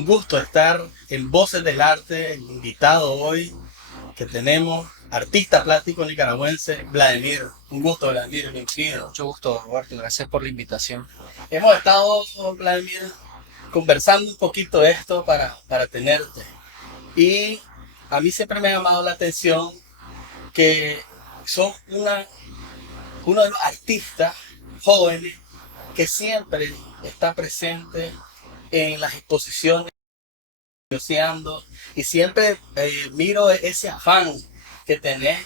un gusto estar en Voces del Arte, el invitado hoy que tenemos, artista plástico nicaragüense, Vladimir. Un gusto, Vladimir, bienvenido. Mucho gusto, Roberto. Gracias por la invitación. Hemos estado, Vladimir, conversando un poquito de esto para tenerte. Y a mí siempre me ha llamado la atención que sos uno de los artistas jóvenes que siempre está presente en las exposiciones, negociando, y siempre miro ese afán que tenés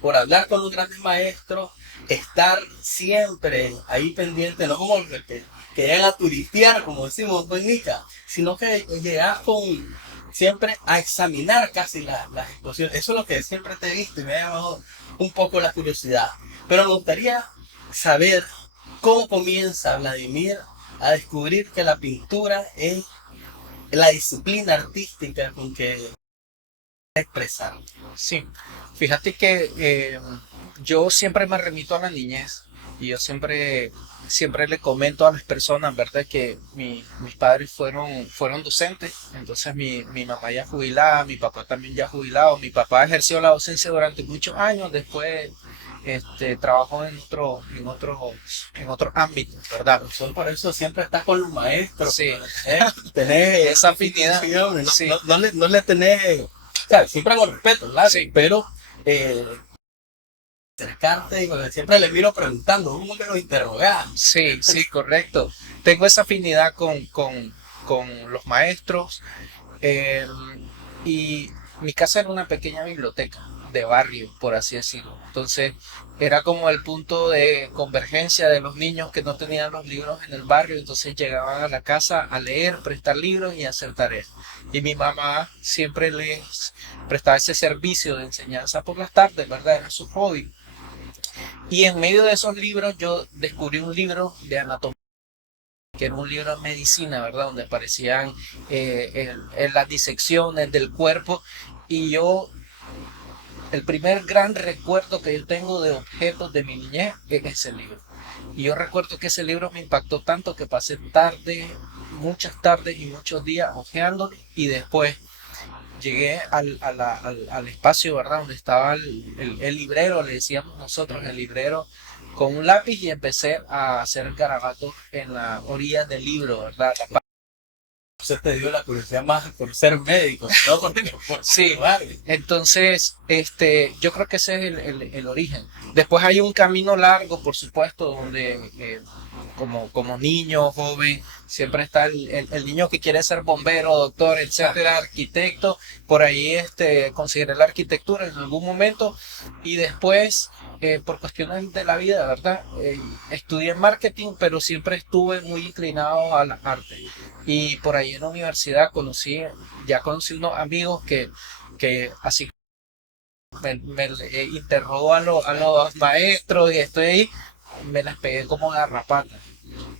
por hablar con los grandes maestros, estar siempre ahí pendiente, no como que llegan a turistear, como decimos en Nica, sino que llegas con siempre a examinar casi las exposiciones. Eso es lo que siempre te he visto y me ha llamado un poco la curiosidad. Pero me gustaría saber cómo comienza Vladimir a descubrir que la pintura es la disciplina artística con que expresar. Sí, fíjate que yo siempre me remito a la niñez y yo siempre le comento a las personas, ¿verdad? Que mis padres fueron docentes, entonces mi mamá ya jubilada, mi papá también ya jubilado, mi papá ejerció la docencia durante muchos años, después trabajó en otro ámbito, ¿verdad? Solo por eso siempre estás con los maestros. Sí, Tenés esa afinidad. no, Sí, no le tenés, o sea, siempre con respeto, claro, sí. pero eh, acercarte y siempre le miro preguntando, uno que lo interroga. Sí, sí, correcto. Tengo esa afinidad con los maestros eh, y mi casa era una pequeña biblioteca de barrio, por así decirlo. Entonces era como el punto de convergencia de los niños que no tenían los libros en el barrio, entonces llegaban a la casa a leer, prestar libros y hacer tareas. Y mi mamá siempre les prestaba ese servicio de enseñanza por las tardes, ¿verdad? Era su hobby. Y en medio de esos libros yo descubrí un libro de anatomía, que era un libro de medicina, ¿verdad? Donde aparecían las disecciones del cuerpo. Y el primer gran recuerdo que yo tengo de objetos de mi niñez es ese libro. Y yo recuerdo que ese libro me impactó tanto que pasé muchas tardes y muchos días hojeándolo y después llegué al espacio, ¿verdad? Donde estaba el librero, le decíamos nosotros, el librero, con un lápiz y empecé a hacer garabatos en la orilla del libro, ¿verdad? Usted te dio la curiosidad más por ser médico, no por Sí, barrio. entonces, yo creo que ese es el origen. Después hay un camino largo, por supuesto, donde como niño, joven, siempre está el niño que quiere ser bombero, doctor, etcétera, arquitecto. Por ahí consideré la arquitectura en algún momento y después, por cuestiones de la vida, ¿verdad? Estudié marketing, pero siempre estuve muy inclinado a las artes. Y por ahí en la universidad conocí unos amigos que así me interrogó a los maestros y estoy ahí, me las pegué como garrapata,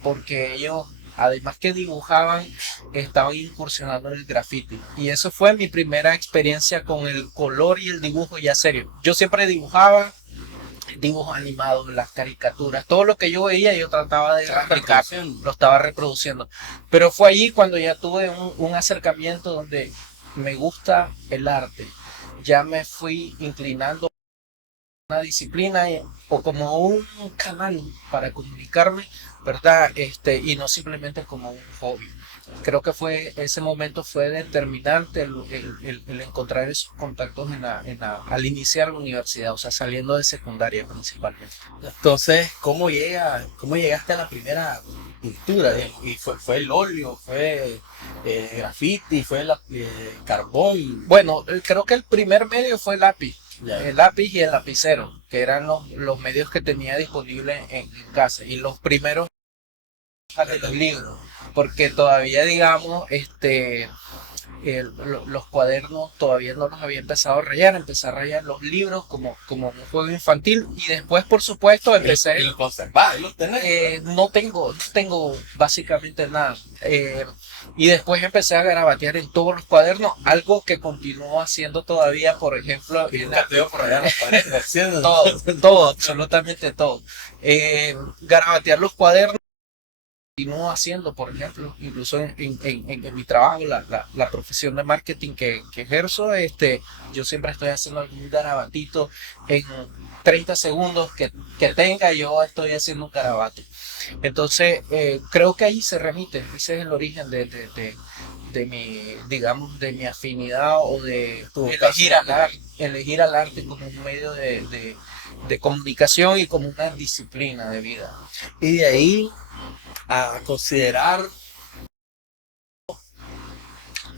porque ellos, además que dibujaban, estaban incursionando en el graffiti. Y eso fue mi primera experiencia con el color y el dibujo ya serio. Yo siempre dibujaba dibujos animados, las caricaturas, todo lo que yo veía yo trataba de replicar, lo estaba reproduciendo. Pero fue allí cuando ya tuve un acercamiento donde me gusta el arte. Ya me fui inclinando a una disciplina o como un canal para comunicarme, ¿verdad? Y no simplemente como un hobby. Creo que ese momento fue determinante el encontrar esos contactos al iniciar la universidad, o sea, saliendo de secundaria principalmente. Entonces, cómo llegaste a la primera pintura? Y fue el óleo, fue graffiti, fue carbón. Bueno, creo que el primer medio fue Ya. el lápiz y el lapicero, que eran los medios que tenía disponibles en casa. Y los primeros de los libros, porque todavía, digamos, los cuadernos todavía no los había empezado a rayar, empecé a rayar los libros como un juego infantil y después, por supuesto, empecé. Y lo conservás, y lo tenés. No tengo básicamente nada. Y después empecé a garabatear en todos los cuadernos, algo que continúo haciendo todavía, por ejemplo, Y nunca te dio por allá en las paredes haciendo. todo, absolutamente todo. Garabatear los cuadernos continúo haciendo, por ejemplo, incluso en mi trabajo, la profesión de marketing que ejerzo, yo siempre estoy haciendo algún garabatito en 30 segundos que tenga, yo estoy haciendo un garabato. Entonces, creo que ahí se remite, ese es el origen de mi, digamos, de mi afinidad o de Tu vocación. elegir al arte como un medio de comunicación y como una disciplina de vida. Y de ahí a considerar,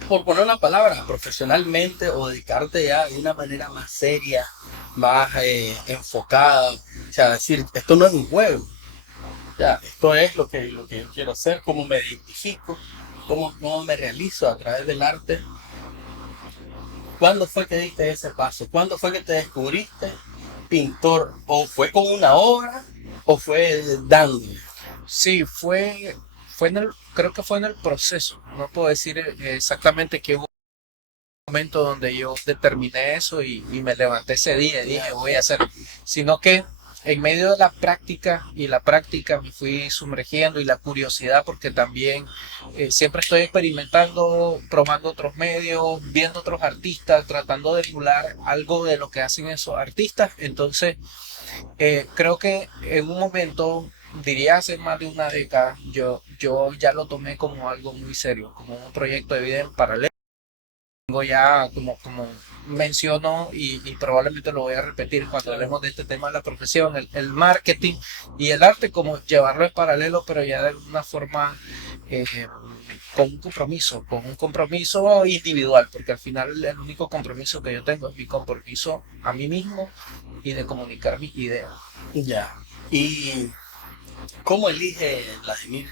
por poner una palabra, profesionalmente o dedicarte ya de una manera más seria, más enfocada. O sea, decir, esto no es un juego. Ya, esto es lo que yo quiero hacer, cómo me identifico, cómo me realizo a través del arte. ¿Cuándo fue que diste ese paso? ¿Cuándo fue que te descubriste pintor? ¿O fue con una obra o fue dando? Sí, creo que fue en el proceso. No puedo decir exactamente que hubo un momento donde yo determiné eso y me levanté ese día y dije voy a hacer, sino que en medio de la práctica y la práctica me fui sumergiendo y la curiosidad porque también siempre estoy experimentando, probando otros medios, viendo otros artistas, tratando de emular algo de lo que hacen esos artistas. Entonces, creo que en un momento, diría hace más de una década, yo ya lo tomé como algo muy serio, como un proyecto de vida en paralelo. Tengo ya, como menciono, y probablemente lo voy a repetir cuando hablemos de este tema de la profesión, el marketing y el arte, como llevarlo en paralelo, pero ya de alguna forma eh, con un compromiso individual, porque al final el único compromiso que yo tengo es mi compromiso a mí mismo y de comunicar mis ideas. Ya. ¿Y cómo elige Vladimir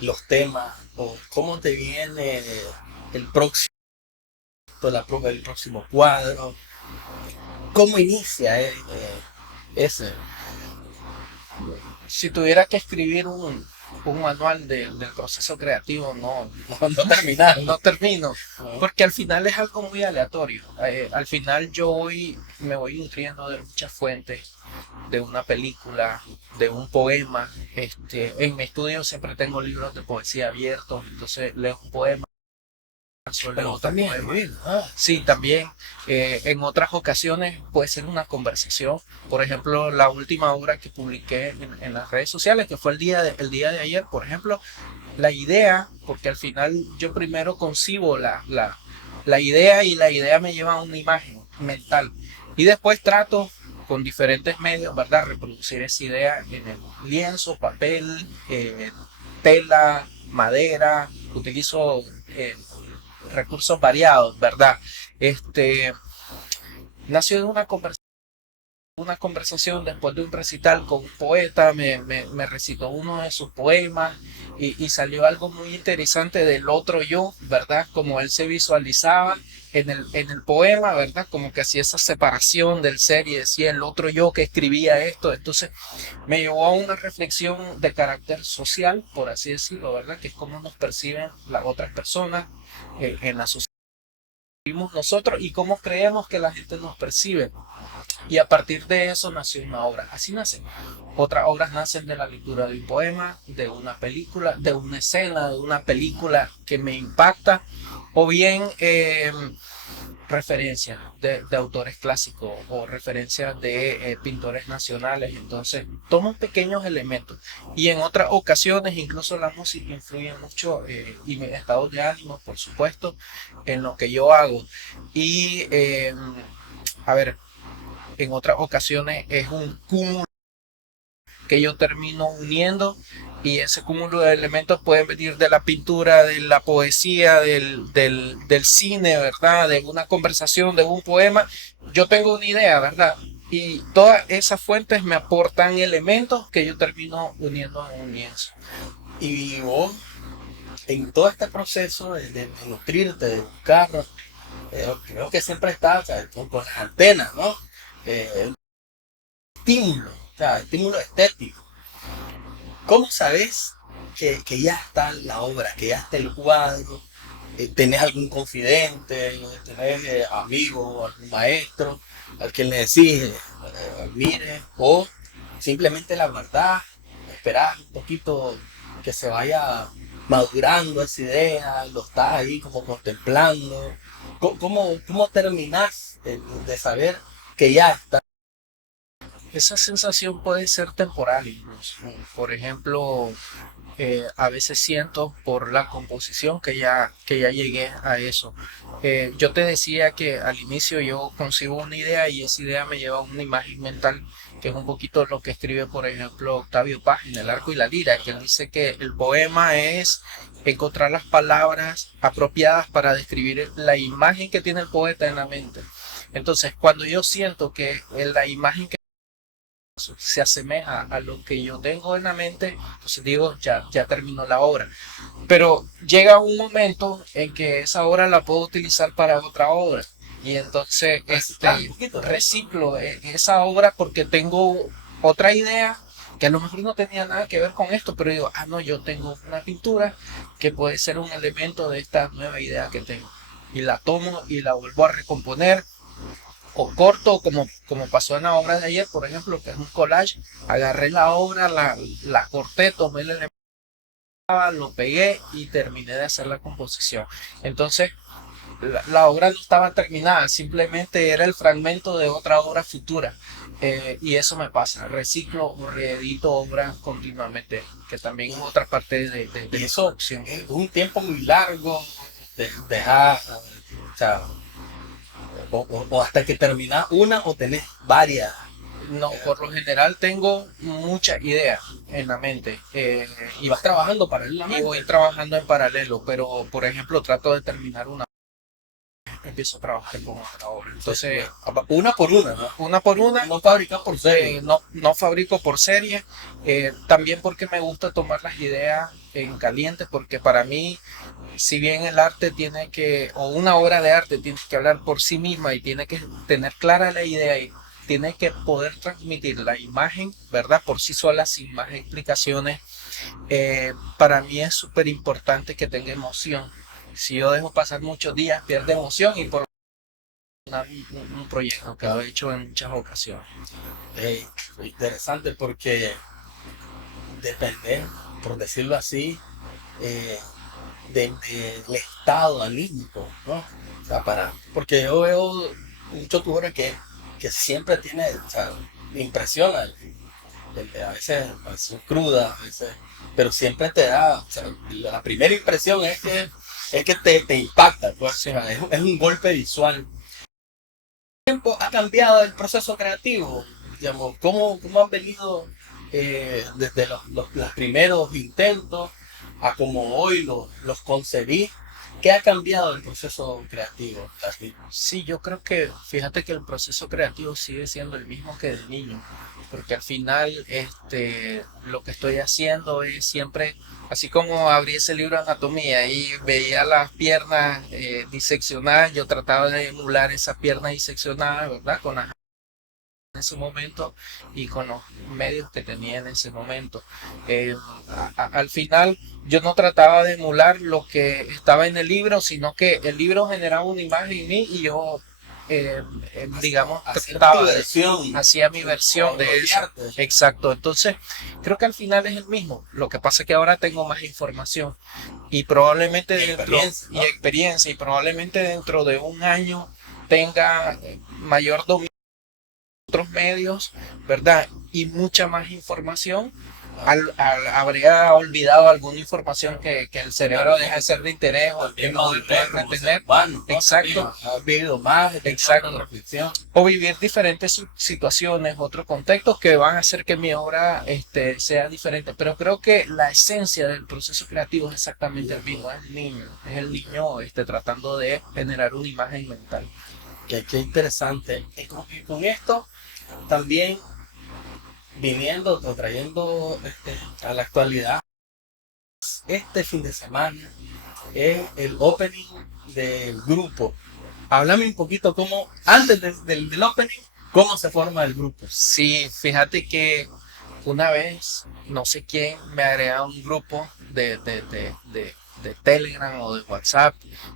los temas? ¿O cómo te viene el próximo, el próximo cuadro? ¿Cómo inicia ese? Si tuviera que escribir un manual del proceso creativo, no, No terminar. no termino, ¿No? porque al final es algo muy aleatorio. Al final me voy nutriendo de muchas fuentes, de una película, de un poema. En mi estudio siempre tengo libros de poesía abiertos, entonces leo un poema, leo Pero otro también poema. escribir. Ah, Sí, también en otras ocasiones puede ser una conversación. Por ejemplo, la última obra que publiqué en las redes sociales, que fue el día de ayer, por ejemplo, la idea, porque al final yo primero concibo la idea y la idea me lleva a una imagen mental y después trato con diferentes medios, ¿verdad? Reproducir esa idea en el lienzo, papel, tela, madera, utilizo recursos variados, ¿verdad? Este, nació de una conversación después de un recital con un poeta, me recitó uno de sus poemas y salió algo muy interesante del otro yo, ¿verdad? Como él se visualizaba en el poema, ¿verdad? Como que hacía esa separación del ser y decía el otro yo que escribía esto. Entonces me llevó a una reflexión de carácter social, por así decirlo, ¿verdad? Que es cómo nos perciben las otras personas en la sociedad nosotros y cómo creemos que la gente nos percibe. Y a partir de eso nació una obra. Así nace. Otras obras nacen de la lectura de un poema, de una película, de una escena, de una película que me impacta, o bien referencias de autores clásicos o referencias de pintores nacionales. Entonces, tomo pequeños elementos. Y en otras ocasiones, incluso la música influye mucho y mi estado de ánimo, por supuesto, en lo que yo hago. Y, a ver, en otras ocasiones es un cúmulo que yo termino uniendo y ese cúmulo de elementos pueden venir de la pintura, de la poesía, del cine, ¿verdad? De una conversación, de un poema. Yo tengo una idea, ¿verdad? Y todas esas fuentes me aportan elementos que yo termino uniendo en un lienzo. y vos, en todo este proceso de nutrirte, de buscar, creo que siempre estás, o sea, con las antenas, ¿no? Estímulo, o sea, estímulo estético. ¿Cómo sabes que ya está la obra, que ya está el cuadro? ¿Tenés algún confidente? ¿Tenés amigo, algún maestro al que le decís, mire? ¿O simplemente la verdad, esperás un poquito que se vaya madurando esa idea, lo estás ahí como contemplando. ¿Cómo terminas de saber que ya está? Esa sensación puede ser temporal incluso. Por ejemplo, a veces siento por la composición que ya llegué a eso. Yo te decía que al inicio yo concibo una idea y esa idea me lleva a una imagen mental, que es un poquito lo que escribe, por ejemplo, Octavio Paz en El Arco y la Lira, que él dice que el poema es encontrar las palabras apropiadas para describir la imagen que tiene el poeta en la mente. Entonces, cuando yo siento que la imagen que se asemeja a lo que yo tengo en la mente, entonces digo, ya terminó la obra. Pero llega un momento en que esa obra la puedo utilizar para otra obra. Y entonces reciclo esa obra porque tengo otra idea que a lo mejor no tenía nada que ver con esto, pero digo, no, yo tengo una pintura que puede ser un elemento de esta nueva idea que tengo. Y la tomo y la vuelvo a recomponer o corto, como pasó en la obra de ayer, por ejemplo, que es un collage. Agarré la obra, la corté, tomé el elemento, lo pegué y terminé de hacer la composición. Entonces, la obra no estaba terminada, simplemente era el fragmento de otra obra futura. Y eso me pasa, reciclo o reedito obras continuamente, que también es otra parte de Y mi eso producción. es un tiempo muy largo, dejar, o sea, o hasta que terminas una o tenés varias. No, por lo general tengo muchas ideas en la mente, Y vas trabajando y paralelamente. voy trabajando en paralelo, pero por ejemplo trato de terminar una, empiezo a trabajar con otra obra. Entonces, Una por una, ¿no? una por una, No fabricas por serie. no fabrico por serie, también porque me gusta tomar las ideas en caliente, porque para mí, si bien el arte tiene que, o una obra de arte tiene que hablar por sí misma y tiene que tener clara la idea y tiene que poder transmitir la imagen, ¿verdad? Por sí sola, sin más explicaciones. Para mí es súper importante que tenga emoción. Si yo dejo pasar muchos días, pierde emoción y por un proyecto que lo he hecho en muchas ocasiones. Interesante porque depende, por decirlo así, eh, del estado anímico, ¿no? O sea, porque yo veo muchos tuberos que siempre tiene, o sea, me impresiona, a veces son crudas, a veces, pero siempre te da, o sea, la primera impresión es que te impacta, pues, Sí. o sea, es un golpe visual. ¿Ha cambiado el proceso creativo? Digamos, ¿cómo han venido desde los primeros intentos a como hoy los concebí? ¿Qué ha cambiado el proceso creativo? Sí, yo creo que, fíjate que el proceso creativo sigue siendo el mismo que de niño, porque al final, lo que estoy haciendo es siempre, así como abrí ese libro de anatomía y veía las piernas diseccionadas, yo trataba de emular esas piernas diseccionadas, ¿verdad? Con las en ese momento y con los medios que tenía en ese momento. Eh, Al final yo no trataba de emular lo que estaba en el libro, sino que el libro generaba una imagen en mí y yo, digamos, trataba hacía mi versión de eso. Exacto, entonces creo que al final es el mismo. Lo que pasa es que ahora tengo más información y probablemente ¿No? experiencia y probablemente dentro de un año tenga mayor dominio otros medios, ¿verdad? Y mucha más información. Habría olvidado alguna información que el cerebro deja de ser de interés o que no puede retener. Exacto. Ha vivido más, Exacto. Reflexión. O vivir diferentes situaciones, otros contextos que van a hacer que mi obra sea diferente. Pero creo que la esencia del proceso creativo es exactamente el mismo. Es el niño tratando de generar una imagen mental. Qué interesante. Y con esto también viniendo o trayendo a la actualidad, este fin de semana es el opening del grupo. Háblame un poquito cómo, antes del opening, cómo se forma el grupo. Sí, fíjate que una vez, no sé quién, me agregó a un grupo de Telegram o de WhatsApp.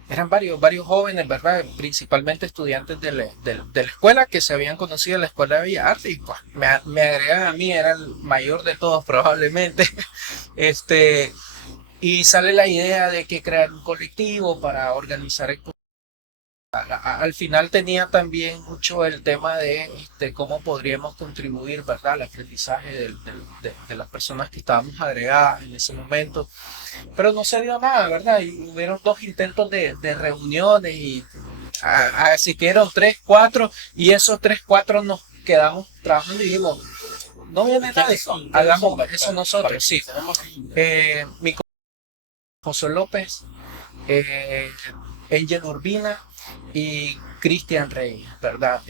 Eran varios jóvenes, ¿verdad? Principalmente estudiantes de la escuela que se habían conocido en la Escuela de Bellas Artes y pues me agregan a mí, era el mayor de todos probablemente. Y sale la idea de que crear un colectivo para organizar al final tenía también mucho el tema de cómo podríamos contribuir, ¿verdad?, al aprendizaje de las personas que estábamos agregadas en ese momento. Pero no se dio nada, ¿verdad? Y hubieron 2 intentos de reuniones y asistieron 3, 4 y esos 3, 4 nos quedamos trabajando y dijimos, no viene nadie, hagamos eso nosotros, sí. Mi José López, Angel Urbina y Cristian Reyes, ¿verdad?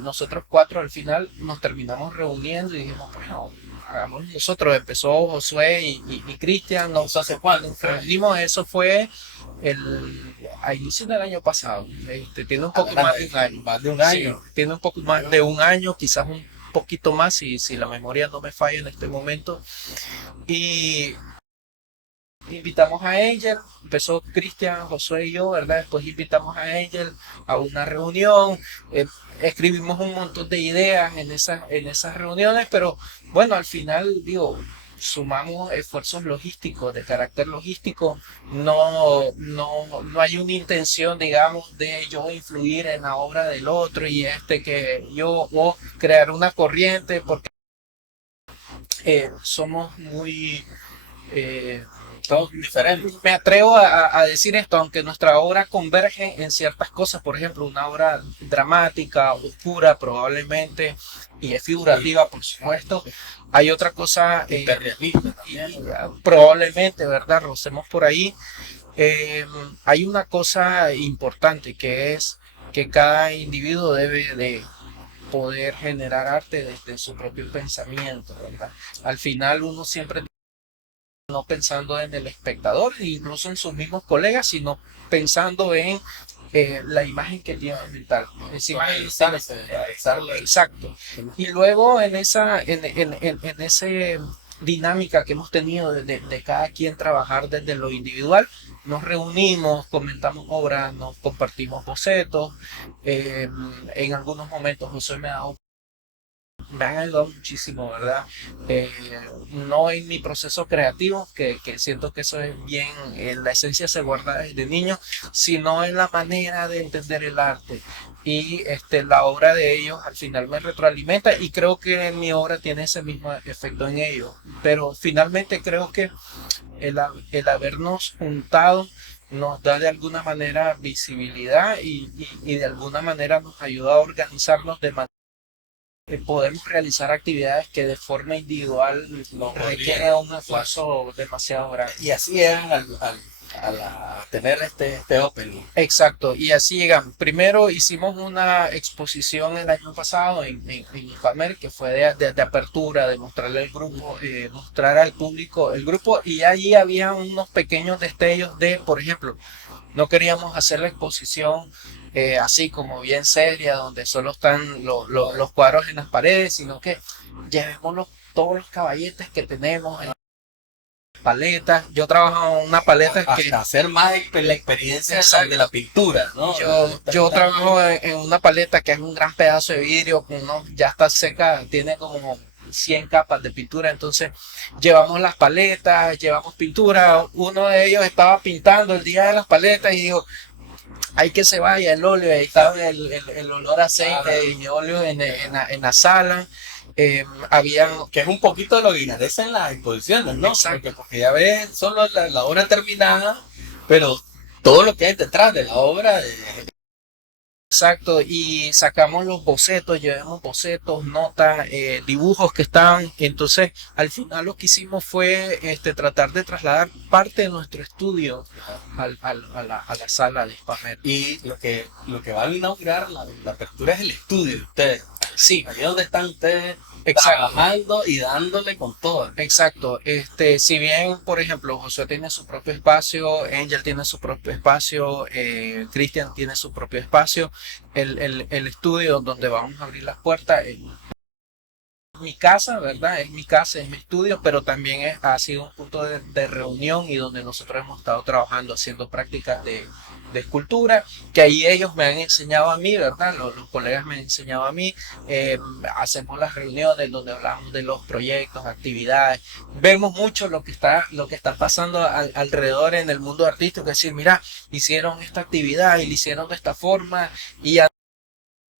Nosotros 4 al final nos terminamos reuniendo y dijimos, bueno, hagamos nosotros. Empezó Josué y Cristian, no sé cuándo nos reunimos, eso fue a inicio del año pasado. Tiene un poco más de un año. Más de un año. Sí, tiene un poco más de un año, quizás un poquito más, si la memoria no me falla en este momento. Y invitamos a Angel, empezó Cristian, Josué y yo, ¿verdad? Después invitamos a Angel a una reunión, escribimos un montón de ideas en esas reuniones, pero bueno, al final, digo, sumamos esfuerzos logísticos, de carácter logístico, no hay una intención, digamos, de yo influir en la obra del otro y que yo o crear una corriente, porque somos muy... Todos diferentes. Me atrevo a decir esto, aunque nuestra obra converge en ciertas cosas, por ejemplo, una obra dramática, oscura probablemente, y es figurativa, por supuesto. Hay otra cosa, probablemente, ¿verdad? Rocemos por ahí. Hay una cosa importante que es que cada individuo debe de poder generar arte desde su propio pensamiento, ¿verdad? Al final uno siempre no pensando en el espectador, incluso en sus mismos colegas, sino pensando en la imagen que tiene mental. Exacto. Y luego en esa dinámica que hemos tenido de cada quien trabajar desde lo individual, nos reunimos, comentamos obras, nos compartimos bocetos. En algunos momentos José me han ayudado muchísimo, ¿verdad? No en mi proceso creativo, que siento que eso es bien, la esencia se guarda desde niño, sino en la manera de entender el arte. Y la obra de ellos al final me retroalimenta y creo que mi obra tiene ese mismo efecto en ellos. Pero finalmente creo que el habernos juntado nos da de alguna manera visibilidad y de alguna manera nos ayuda a organizarnos de manera podemos realizar actividades que de forma individual requieren un esfuerzo demasiado grande. Y así llegan a tener este opening. Exacto, y así llegan. Primero hicimos una exposición el año pasado en Ipamer, que fue de apertura, de mostrarle al grupo, mostrar al público el grupo, y allí había unos pequeños destellos de, por ejemplo, no queríamos hacer la exposición así como bien seria, donde solo están los cuadros en las paredes, sino que llevemos todos los caballetes que tenemos en paletas. Yo trabajo en una paleta que... hacer más la experiencia de la pintura, ¿no? Yo trabajo en una paleta que es un gran pedazo de vidrio, ya está seca, tiene como 100 capas de pintura, entonces llevamos las paletas, llevamos pintura. Uno de ellos estaba pintando el día de las paletas y dijo, hay que se vaya el óleo, ahí estaba el olor a aceite y óleo en la sala. Que es un poquito de lo que agradece en las exposiciones, ¿no? Porque ya ves solo la obra terminada, pero todo lo que hay detrás de la obra. Exacto, y sacamos los bocetos, llevamos bocetos, notas, dibujos que estaban. Entonces, al final lo que hicimos fue tratar de trasladar parte de nuestro estudio a la sala de Spamer. Y lo que va a inaugurar la apertura es el estudio de ustedes. Sí, ahí donde están ustedes. Exacto. Trabajando y dándole con todo. Exacto. Si bien, por ejemplo, Josué tiene su propio espacio, Angel tiene su propio espacio, Cristian tiene su propio espacio, el estudio donde vamos a abrir las puertas mi casa, ¿verdad? Es mi casa, es mi estudio, pero también ha sido un punto de reunión y donde nosotros hemos estado trabajando, haciendo prácticas de escultura, que ahí ellos me han enseñado a mí, ¿verdad? Los colegas me han enseñado a mí. Hacemos las reuniones donde hablamos de los proyectos, actividades, vemos mucho lo que está pasando alrededor en el mundo artístico, es decir, mira, hicieron esta actividad y lo hicieron de esta forma y ya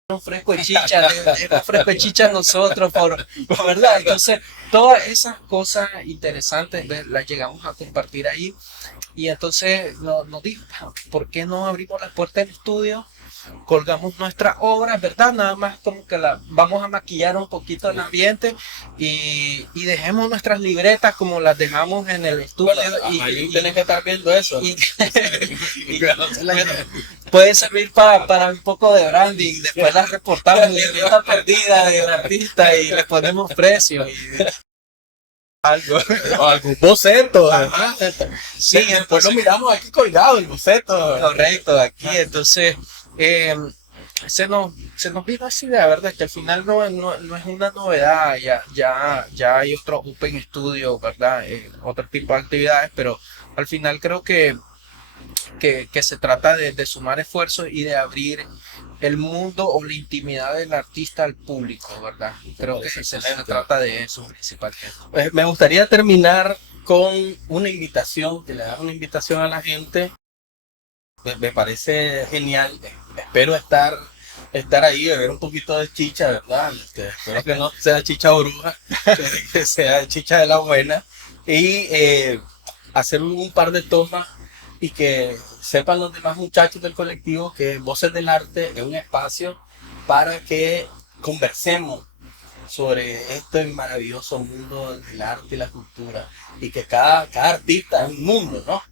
un fresco de chicha, un fresco de chicha nosotros, por verdad. Entonces, todas esas cosas interesantes las llegamos a compartir ahí. Y entonces nos dijo, ¿por qué no abrimos la puerta del estudio? Colgamos nuestras obras, ¿verdad? Nada más como que la vamos a maquillar un poquito el ambiente y dejemos nuestras libretas como las dejamos en el estudio. Bueno, ahí tienes que estar viendo eso. Bueno, puede servir para un poco de branding. Después las reportamos, libreta perdida del artista y le ponemos precio. Algo. O algún boceto. Ajá. Sí, Después entonces, lo miramos aquí colgado, el boceto. correcto, aquí. Entonces, se nos vino esa idea, ¿verdad? Que al final no es una novedad, ya hay otro Open Studio, ¿verdad? Otro tipo de actividades, pero al final creo que se trata de sumar esfuerzos y de abrir el mundo o la intimidad del artista al público, ¿verdad? Creo que se trata de eso principalmente. Me gustaría terminar con una invitación, que le haga una invitación a la gente. Me parece genial. Espero estar ahí, beber un poquito de chicha, ¿verdad? Espero que no sea chicha bruja, que sea chicha de la buena. Y hacer un par de tomas y que sepan los demás muchachos del colectivo que Voces del Arte es un espacio para que conversemos sobre este maravilloso mundo del arte y la cultura y que cada artista es un mundo, ¿no?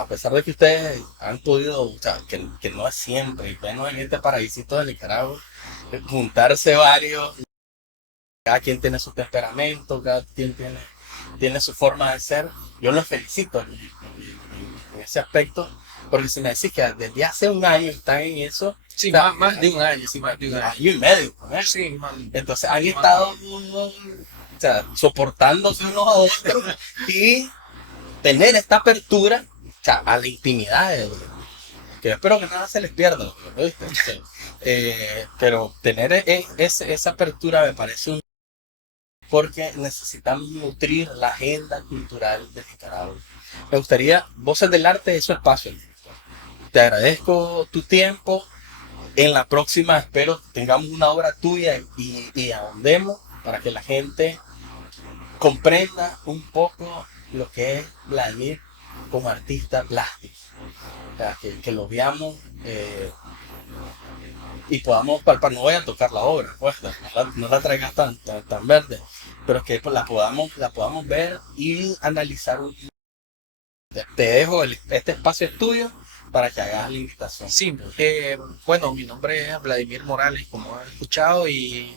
A pesar de que ustedes han podido, o sea, que no es siempre, y menos en este paraísito de Nicaragua, juntarse varios, cada quien tiene su temperamento, cada quien tiene su forma de ser. Yo los felicito en ese aspecto, porque si me decís que desde hace un año están en eso, Sí, o sea, más de un año, sí, más de un año. año y medio, ¿no? Sí, Entonces han estado o sea, soportándose unos a otros y tener esta apertura, o sea, a la intimidad, que yo espero que nada se les pierda, ¿no? ¿Viste? Pero tener esa apertura me parece porque necesitamos nutrir la agenda cultural de Nicaragua. Me gustaría, Voces del Arte es su espacio. Te agradezco tu tiempo. En la próxima espero tengamos una obra tuya y ahondemos para que la gente comprenda un poco lo que es Vladimir como artista plástico. O sea, que lo veamos y podamos, no voy a tocar la obra, pues, no la traigas tan verde, pero que pues, la podamos ver y analizar. Te dejo este espacio estudio para que hagas la invitación. Sí, bueno, mi nombre es Vladimir Morales, como han escuchado, y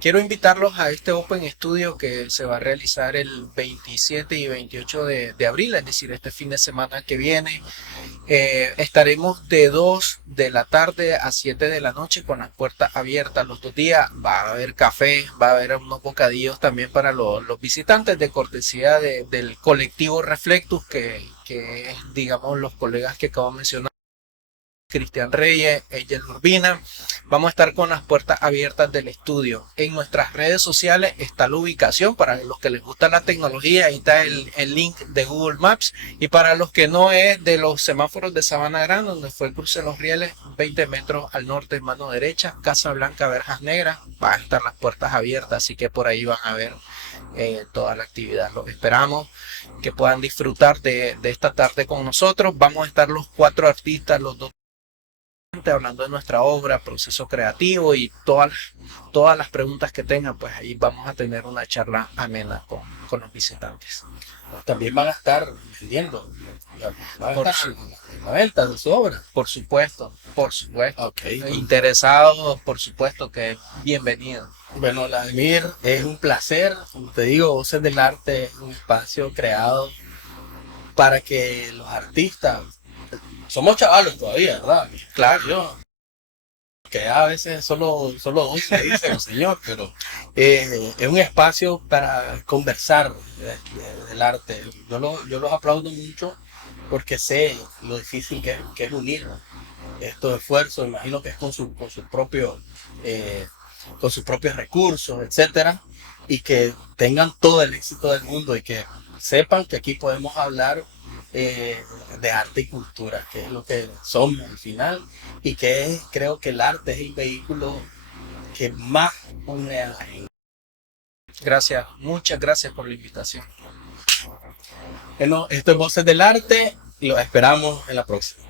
quiero invitarlos a este Open Studio que se va a realizar el 27 y 28 de abril, es decir, este fin de semana que viene. Estaremos de 2 de la tarde a 7 de la noche con las puertas abiertas los 2 días. Va a haber café, va a haber unos bocadillos también para los visitantes de cortesía del colectivo Reflectus, que es, digamos, los colegas que acabo de mencionar. Cristian Reyes, Angel Urbina. Vamos a estar con las puertas abiertas del estudio. En nuestras redes sociales está la ubicación para los que les gusta la tecnología. Ahí está el link de Google Maps. Y para los que no, es de los semáforos de Sabana Grande, donde fue el cruce de los rieles, 20 metros al norte, mano derecha, Casa Blanca, Verjas Negras. Van a estar las puertas abiertas, así que por ahí van a ver toda la actividad. Los esperamos que puedan disfrutar de esta tarde con nosotros. Vamos a estar los 4 artistas, los 2 hablando de nuestra obra, proceso creativo y todas las preguntas que tengan, pues ahí vamos a tener una charla amena con los visitantes. También van a estar vendiendo, van a estar en la venta de su obra. Por supuesto. Okay. Interesados, por supuesto que bienvenido. Bueno, Vladimir, es un placer. Como te digo, Voces del Arte es un espacio creado para que los artistas, somos chavalos todavía, ¿verdad? Claro. Yo porque a veces solo dos me dicen, señor, pero es un espacio para conversar del arte. Yo los aplaudo mucho porque sé lo difícil que es unir estos esfuerzos, imagino que es eh, con sus propios recursos, etcétera, y que tengan todo el éxito del mundo y que sepan que aquí podemos hablar de arte y cultura, que es lo que somos al final, y creo que el arte es el vehículo que más une a la gente. Gracias, muchas gracias por la invitación. Bueno, esto es Voces del Arte y los esperamos en la próxima.